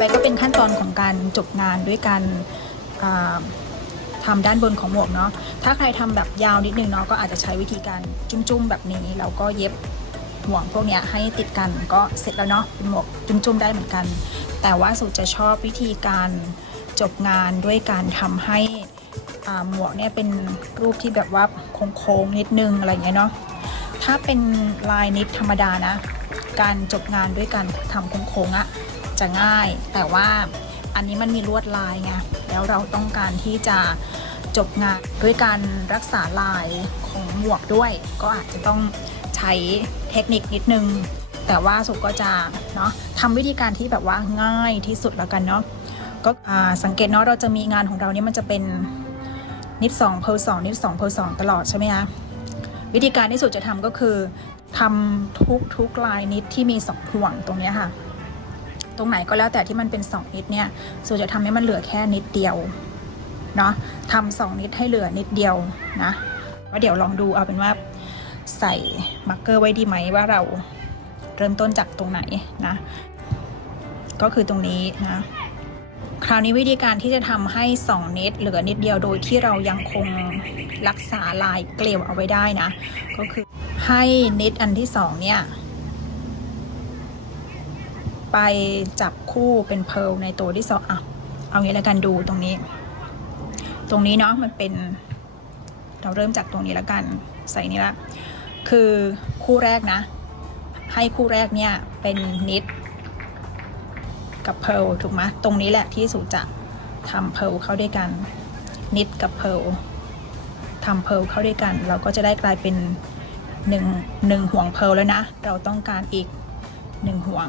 ไปก็เป็นขั้นตอนของการจบงานด้วยการอ่าทำด้านบนของหมวกเนาะ ถ้าใครทำแบบยาวนิดนึงเนาะก็อาจจะใช้วิธีการจุ้มๆแบบนี้แล้วก็เย็บห่วงพวกนี้ให้ติดกันก็เสร็จแล้วเนาะเป็นหมวกจุ้มๆได้เหมือนกัน แต่ว่าสุจะชอบวิธีการจบงานด้วยการทำให้หมวกเนี่ยเป็นรูปที่แบบว่าโค้งๆนิดนึงอะไรเงี้ยเนาะ ถ้าเป็นลายนิดธรรมดานะ การจบงานด้วยการทำโค้งๆอะ จะง่าย แต่ว่าอันนี้มันมีลวดลายไงแล้วเราต้องการที่จะจบงานด้วยการรักษาลายของหมวกด้วย ก็อาจจะต้องใช้เทคนิคนิดนึง แต่ว่าสุก็จะเนาะทำวิธีการที่แบบว่าง่ายที่สุดแล้วกันเนาะก็สังเกตเนาะเราจะมีงานของเราเนี่ยมันจะเป็นนิด2เพล2นิด2เพล2ตลอดใช่ไหมคะวิธีการที่สุดจะทำก็คือทำทุกทุกลายนิดที่มีสองห่วงตรงนี้ค่ะ ตรงไหนก็แล้วแต่ที่มันเป็นสองนิดเนี่ยส่วนจะทำให้มันเหลือแค่นิดเดียวเนาะทำสองนิดให้เหลือนิดเดียวนะว่าเดี๋ยวลองดูเอาเป็นว่าใส่มาร์กเกอร์ไว้ดีไหมว่าเราเริ่มต้นจากตรงไหนนะ ก็คือตรงนี้นะคราวนี้วิธีการที่จะทำให้2นิดเหลือนิดเดียวโดยที่เรายังคงรักษาลายเกลียวเอาไว้ได้นะ ก็คือให้นิดอันที่สองเนี่ย ไปจับคู่เป็นเพลในตัวที่สองอะเอางี้แล้วกันดูตรงนี้ ตรงนี้เนาะมันเป็น เราเริ่มจากตรงนี้แล้วกันใส่นี่ละ คือคู่แรกนะ ให้คู่แรกเนี่ยเป็นนิด กับเพลถูกไหมตรงนี้แหละที่สูจะทำเพลเข้าด้วยกัน นิดกับเพลทำเพลเข้าด้วยกัน เราก็จะได้กลายเป็นหนึ่งหนึ่งห่วงเพลแล้วนะ เราต้องการอีกหนึ่งห่วง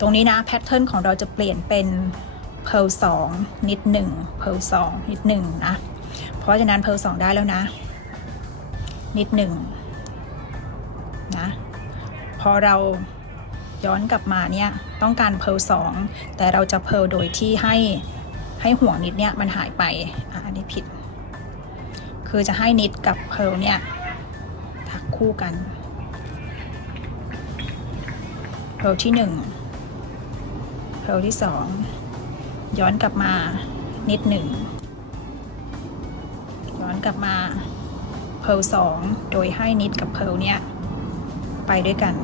ตรงนี้นะแพทเทิร์นของเราจะเปลี่ยนเป็นเพลสองนิดหนึ่งเพลสองนิดหนึ่งนะ เพราะฉะนั้นเพลสองได้แล้วนะ นิดหนึ่งนะ พอเราย้อนกลับมาเนี่ยต้องการเพลสองแต่เราจะเพลโดยที่ให้ให้ห่วงนิดเนี่ยมันหายไปอะอันนี้ผิด คือจะให้นิดกับเพลเนี่ยถักคู่กันเพลที่หนึ่ง เพลที่สองย้อนกลับมานิดหนึ่งย้อนกลับมาเพลสองโดยให้นิดกับเพลเนี่ยไปด้วยกัน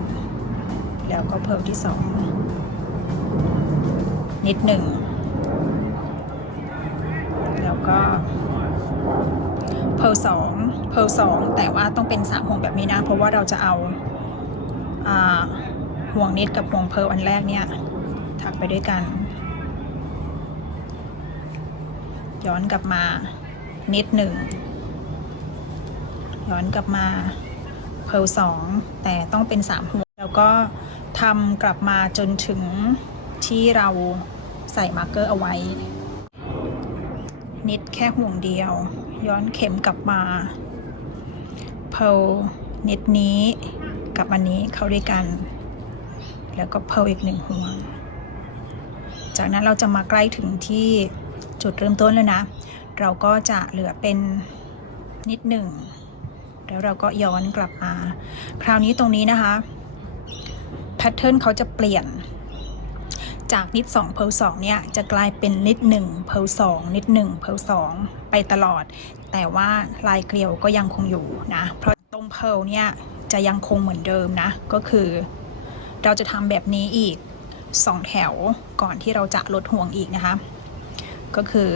แล้วก็เพิ่มที่สองนิดหนึ่งแล้วก็เพลสองเพลสองแต่ว่าต้องเป็นสามห่วงแบบนี้นะ เพราะว่าเราจะเอาอห่วงนิดกับห่วงเพลอันแรกเนี่ย ถักไปด้วยกัน ย้อนกลับมานิดหนึ่งย้อนกลับมาเพลสองแต่ต้องเป็นสามห่วงแล้วก็ทำกลับมาจนถึงที่เราใส่มาร์กเกอร์เอาไว้ นิดแค่ห่วงเดียว ย้อนเข็มกลับมาเพลนิดนี้กับอันนี้เข้าด้วยกัน แล้วก็เพลอีกหนึ่งห่วง จากนั้นเราจะมาใกล้ถึงที่จุดเริ่มต้นแล้วนะ เราก็จะเหลือเป็นนิดหนึ่ง แล้วเราก็ย้อนกลับมา คราวนี้ตรงนี้นะคะแพทเทิร์นเขาจะเปลี่ยน จากนิด2เพล2เนี่ยจะกลายเป็นนิด1เพล2นิด1เพล2ไปตลอด แต่ว่าลายเกลียวก็ยังคงอยู่นะ เพราะตรงเพลเนี่ยจะยังคงเหมือนเดิมนะ ก็คือ เราจะทำแบบนี้อีก 2 แถวก่อนที่เราจะลดห่วงอีกนะคะ ก็คือ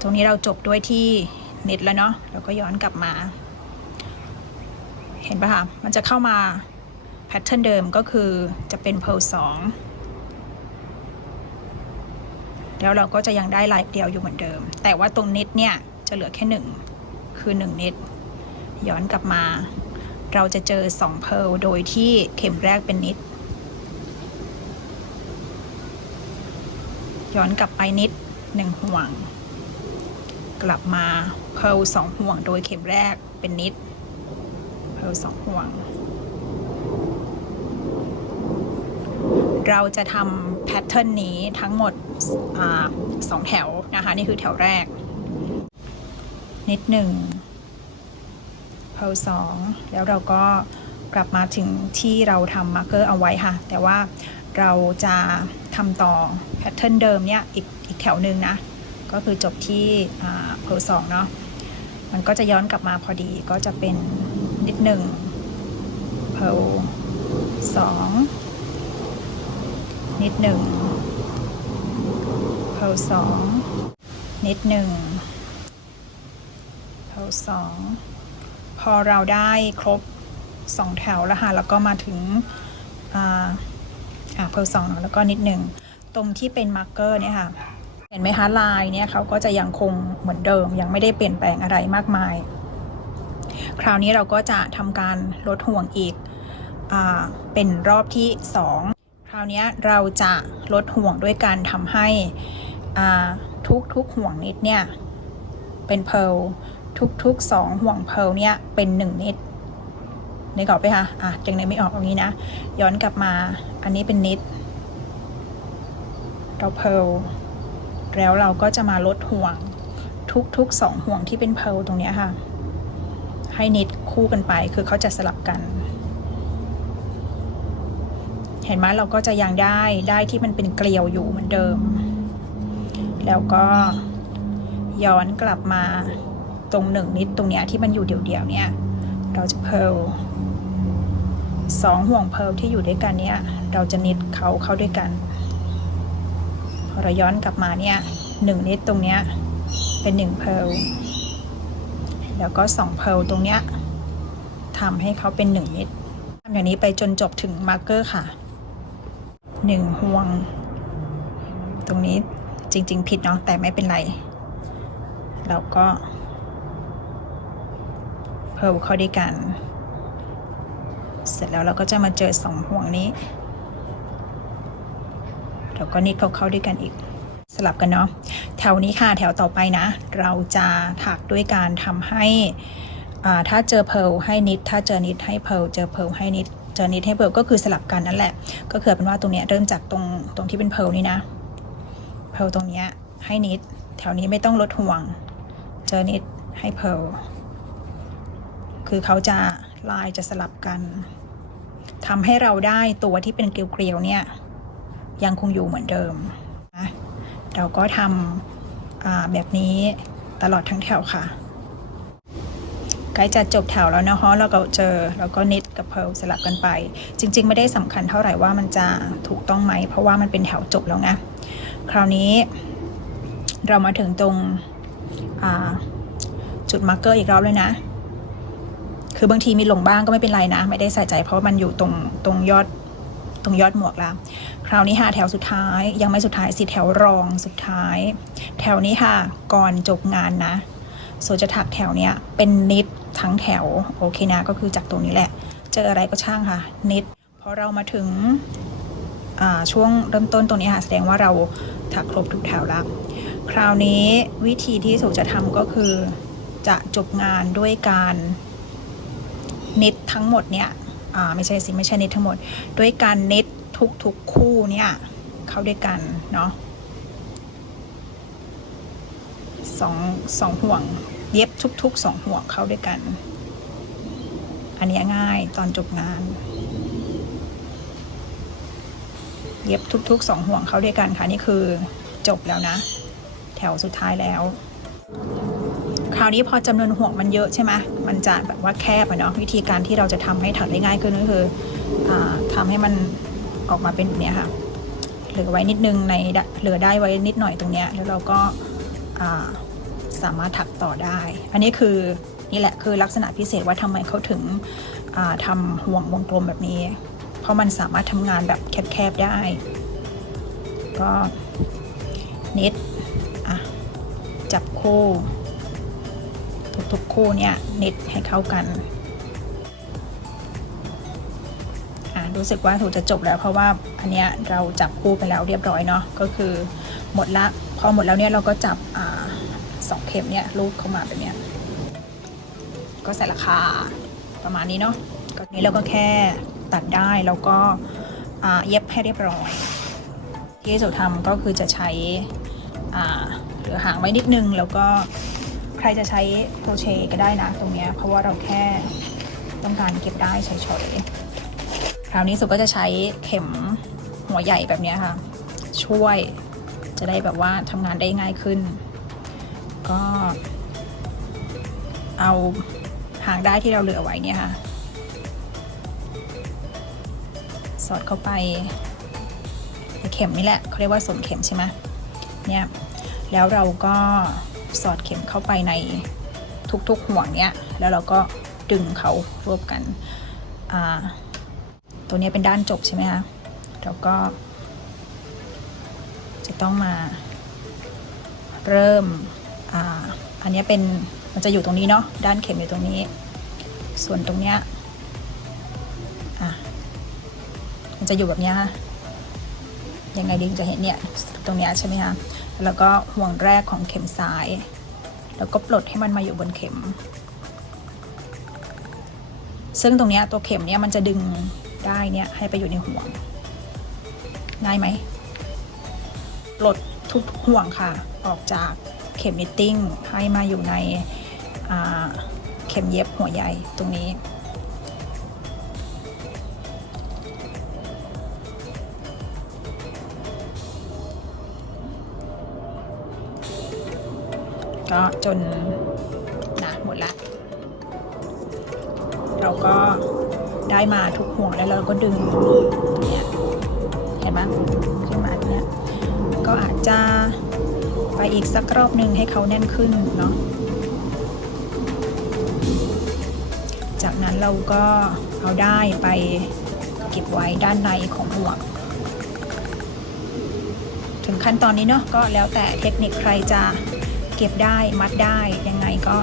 ตรงนี้เราจบด้วยที่นิดแล้วเนาะแล้วก็ย้อนกลับมา เห็นปะคะมันจะเข้ามาแพทเทิร์นเดิมก็คือจะเป็นเพลสองแล้วเราก็จะยังได้ลายเดียวอยู่เหมือนเดิม แต่ว่าตรงนิดเนี่ยจะเหลือแค่หนึ่งคือหนึ่งนิดย้อนกลับมา เราจะเจอสองเพลโดยที่เข็มแรกเป็นนิด ย้อนกลับไปนิดหนึ่งห่วง กลับมาเพลสองห่วงโดยเข็มแรกเป็นนิดเพลสองห่วง เราจะทำแพทเทิร์นนี้ทั้งหมดอสองแถวนะคะ นี่คือแถวแรก นิดหนึ่งเพลสองแล้วเราก็กลับมาถึงที่เราทำมาร์เกอร์เอาไว้ค่ะ แต่ว่าเราจะ ทำต่อแพทเทิร์นเดิมเนี่ยอีกอีกแถวหนึ่งนะ ก็คือจบที่เพลสองเนาะมันก็จะย้อนกลับมาพอดีก็จะเป็นนิดหนึ่งเพลสองนิดหนึ่งเพลสองนิดหนึ่งเพลสองพอเราได้ครบสองแถวแล้วค่ะแล้วก็มาถึงอ่า อ่าเพลสองนอะแล้วก็นิดหนึ่งตรงที่เป็นมาร์กเกอร์เนี่ยค่ะเห็นไหมคะลายเนี่ยเขาก็จะยังคงเหมือนเดิม ยังไม่ได้เปลี่ยนแปลงอะไรมากมาย คราวนี้เราก็จะทำการลดห่วงอีกอเป็นรอบที่ 2 คราวนี้เราจะลดห่วงด้วยการทำให้ทุกทุกห่วงนิดเนี่ยเป็นเพลทุกทุกๆสองห่วงเพลเนี่ยเป็น 1 นิด นึกออกไหมคะอะจังนึกไม่ออกตรงนี้นะ ย้อนกลับมา อันนี้เป็นนิด เราเพลแล้วเราก็จะมาลดห่วงทุกๆสองห่วงที่เป็นเพลตรงนี้ค่ะ ให้นิดคู่กันไป คือเขาจะสลับกัน เห็นไหมเราก็จะยังได้ได้ที่มันเป็นเกลียวอยู่เหมือนเดิม แล้วก็ย้อนกลับมาตรงหนึ่งนิดตรงเนี้ยที่มันอยู่เดี่ยวๆเนี่ย เราจะเพล สองห่วงเพลที่อยู่ด้วยกันเนี่ย เราจะนิดเขาเข้าด้วยกัน พอเราย้อนกลับมาเนี่ยหนึ่งนิดตรงเนี้ยเป็นหนึ่งเพลแล้วก็สองเพลตรงเนี้ยทำให้เขาเป็นหนึ่งนิดทำอย่างนี้ไปจนจบถึงมาร์กเกอร์ค่ะหนึ่งห่วง ตรงนี้จริง ๆ ผิดเนาะแต่ไม่เป็นไรเราก็เพลเข้าด้วยกัน เสร็จแล้วเราก็จะมาเจอสองห่วงนี้แล้วก็นิดเขาเข้าด้วยกันอีกสลับกันเนาะแถวนี้ค่ะแถวต่อไปนะ เราจะถักด้วยการทำให้อ่าถ้าเจอเพลให้นิด ถ้าเจอนิดให้เพลเจอเพลให้นิดเจอนิดให้เพลก็คือสลับกันนั่นแหละ ก็คือเป็นว่าตรงเนี้ยเริ่มจากตรงตรงที่เป็นเพลนี่นะเพลตรงเนี้ยให้นิด แถวนี้ไม่ต้องลดห่วง เจอนิดให้เพลคือเขาจะลายจะสลับกัน ทำให้เราได้ตัวที่เป็นเกลียวๆเนี่ยยังคงอยู่เหมือนเดิมนะเราก็ทำแบบนี้ตลอดทั้งแถวค่ะใกล้จะจบแถวแล้วนะคะเราก็เจอแล้วก็นิดกับเพลสลับกันไป จริง ๆ ไม่ได้สำคัญเท่าไหร่ว่ามันจะถูกต้องไหม เพราะว่ามันเป็นแถวจบแล้วนะ คราวนี้เรามาถึงตรงจุดมาร์กเกอร์อีกรอบเลยนะ คือบางทีมีหลงบ้างก็ไม่เป็นไรนะ ไม่ได้ใส่ใจ เพราะมันอยู่ตรงตรงยอดตรงยอดหมวกแล้ว คราวนี้ค่ะแถวสุดท้าย ยังไม่สุดท้ายสิแถวรองสุดท้าย แถวนี้ค่ะ ก่อนจบงานนะโซจะถักแถวเนี้ยเป็นนิดทั้งแถวโอเคนะก็คือจากตรงนี้แหละ เจออะไรก็ช่างค่ะ นิดพอเรามาถึงช่วงเริ่มต้นตรงนี้ค่ะแสดงว่าเราถักครบทุกแถวแล้วคราวนี้วิธีที่สุจะทำก็คือจะจบงานด้วยการ นิดทั้งหมดเนี่ยไม่ใช่สิไม่ใช่เนิดทั้งหมด ด้วยการเน็ตทุกๆคู่เนี่ยเข้าด้วยกันเนาะสองสองห่วงเย็บทุกๆสองห่วงเข้าด้วยกัน อันนี้ง่ายตอนจบงาน เย็บทุกๆสองห่วงเข้าด้วยกันค่ะนี่คือจบแล้วนะ แถวสุดท้ายแล้ว คราวนี้พอจำนวนห่วงมันเยอะใช่ไหมมันจะแบบว่าแคบเนาะวิธีการที่เราจะทำให้ถักได้ง่ายขึ้นก็คืออทำให้มันออกมาเป็นแบบนี้ค่ะเหลือไว้นิดนึงในเหลือได้ไว้นิดหน่อยตรงเนี้ยแล้วเราก็สามารถถักต่อได้ อันนี้คือนี่แหละคือลักษณะพิเศษว่าทำไมเขาถึงทำห่วงวงกลมแบบนี้ เพราะมันสามารถทำงานแบบแคบๆได้ ก็นิด จับโคู่ทุกๆคู่เนี่ยนิดให้เข้ากันรู้สึกว่าถูกจะจบแล้วเพราะว่าอันเนี้ยเราจับคู่ไปแล้วเรียบร้อยเนาะก็คือหมดละพอหมดแล้วเนี่ยเราก็จับอสองเข็มเนี่ยรูดเข้ามาแบบเนี้ยก็ใส่ราคาประมาณนี้เนาะก็นี้เราก็แค่ตัดได้แล้วก็เย็บให้เรียบร้อย ที่สุดทำก็คือจะใช้ ลือหางไว้นิดนึง แล้วก็ใครจะใช้โครเชต์ก็ได้นะตรงนี้เพราะว่าเราแค่ต้องการเก็บได้เฉยๆคราวนี้สุก็จะใช้เข็มหัวใหญ่แบบนี้ค่ะ ช่วยจะได้แบบว่าทำงานได้ง่ายขึ้น ก็เอาหางได้ที่เราเหลือไว้เนี่ยค่ะ สอดเข้าไปเข็มนี่แหละเขาเรียกว่าสมเข็มใช่ไหมเนี่ย แล้วเราก็สอดเข็มเข้าไปในทุกๆห่วงเนี้ย แล้วเราก็ดึงเขารวบกันตัวนี้เป็นด้านจบใช่ไหมคะเราก็ จะต้องมา เริ่มออันนี้เป็นมันจะอยู่ตรงนี้เนาะด้านเข็มอยู่ตรงนี้ ส่วนตรงเนี้ยมันจะอยู่แบบนี้ยค่ะยังไงดึงจะเห็นเนี่ยตรงเนี้ยใช่ไหมคะ แล้วก็ห่วงแรกของเข็มซ้าย แล้วก็ปลดให้มันมาอยู่บนเข็ม ซึ่งตรงนี้ตัวเข็มเนี้ยมันจะดึงได้เนี่ยให้ไปอยู่ในห่วงง่ายไหมปลดทุกห่วงค่ะ ออกจากเข็มนิตติ้งให้มาอยู่ในเข็มเย็บหัวใหญ่ตรงนี้ ก็จนนะหมดละ เราก็ได้มาทุกห่วงแล้วเราก็ดึงตรงเนี้ยเห็นไหมขึ้นมาเนี้ยก็อาจจะไปอีกสักรอบหนึ่งให้เขาแน่นขึ้นเนาะจากนั้นเราก็เอาได้ไปเก็บไว้ด้านในของห่วง ถึงขั้นตอนนี้เนาะก็แล้วแต่เทคนิคใครจะ เก็บได้มัดได้ยังไงก็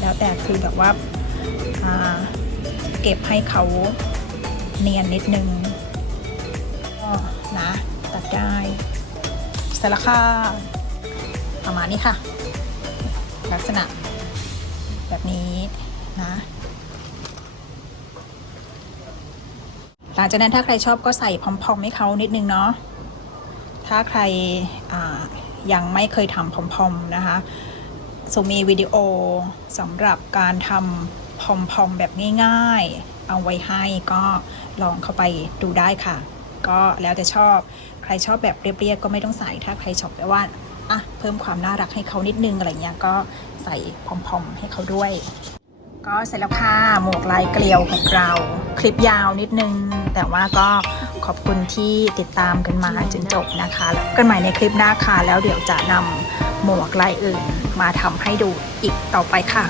แล้วแต่คือแบบว่าาเก็บให้เขาเนียนนิดนึงก็นะตัดได้เสร็จแล้วค่ะประมาณนี้ค่ะ ลักษณะแบบนี้นะหลังจากนั้นถ้าใครชอบก็ใส่พอมๆให้เขานิดนึงเนาะถ้าใคร ยังไม่เคยทำพอมๆนะคะสุมีวิดีโอสำหรับการทำพอมๆแบบง่ายๆ เอาไว้ให้ก็ลองเข้าไปดูได้ค่ะ ก็แล้วแต่ชอบใครชอบแบบเรียบๆก็ไม่ต้องใส่ถ้าใครชอบแบบว่าอะเพิ่มความน่ารักให้เขานิดนึงอะไรเงี้ยก็ใส่พอมๆให้เขาด้วย ก็เสร็จแล้วค่ะหมวกลายเกลียวของเรา คลิปยาวนิดนึง แต่ว่าก็ อบคุณที่ติดตามกันมาจนจบนะคะแล้วกันใหม่ในคลิปหน้าค่ะ แล้วเดี๋ยวจะนำหมวกลายอื่นมาทำให้ดูอีกต่อไปค่ะ